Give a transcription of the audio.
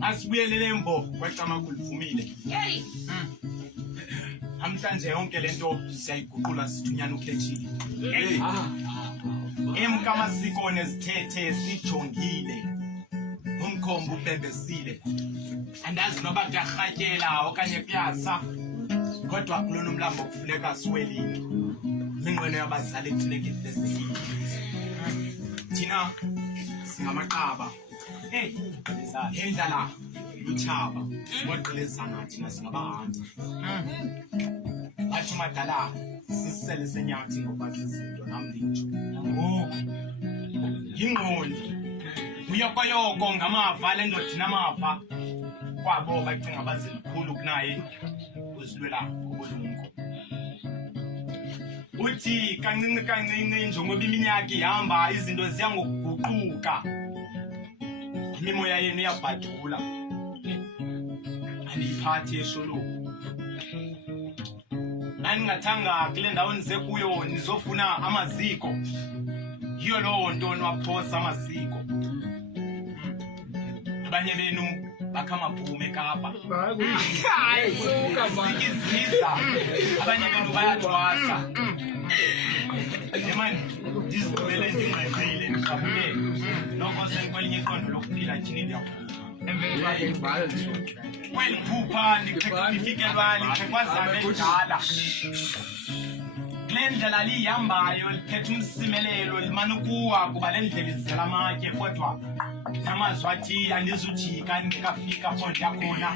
Asibuyele lembo kwexama kulivumile. Hey. Namhlanje yonke lento siyayiguqula sithunyana ukhethile. Hey. Emka amasiko nezithethe sijongile. Umkhombo ubembesile. Andazi noba kuyarhatyela okanye kuyasa. Kodwa kulona umlambo kufuneka siwelile. Minqweno yabazali kufuneka ifezekile. Thina singamaqaba. Hey, indlala luthaba siboqelezana thina singabahambi. Bathi madala sisele senyathi ngoba sizinto namlitsho. Ngoku yingqondi uyokoyoko ngamava le ndoda inamava kwabo bacinga bazilikhulu kunaye uzilwela ngobulumko. Uthi kancinci njengoba iminyaka ihamba izinto ziya ngokuguquka. Imimoya yenu iyabhadula andiyiphathi esholovu. Aningathanga kule ndawo nize kuyo nizofuna amaziko, yiyo loo nto niwaphosa amasiko. Abanye benu bakha amabhume eKapa, sikiziza abanye benu bayathwasa. Yemani ndizigqibele ndingqengqile ndijabule noko senikwelinye iqondo lokuphila thini ndiyakhula. Kweli phupha nifikelwa liqhekwazana endala. Kule ndlela liyihambayo liphethe umsimelelo limane ukuwa kuba le ndlela izela amatye kodwa namazwi athi andizujika ndikafika apho ndiyakhona.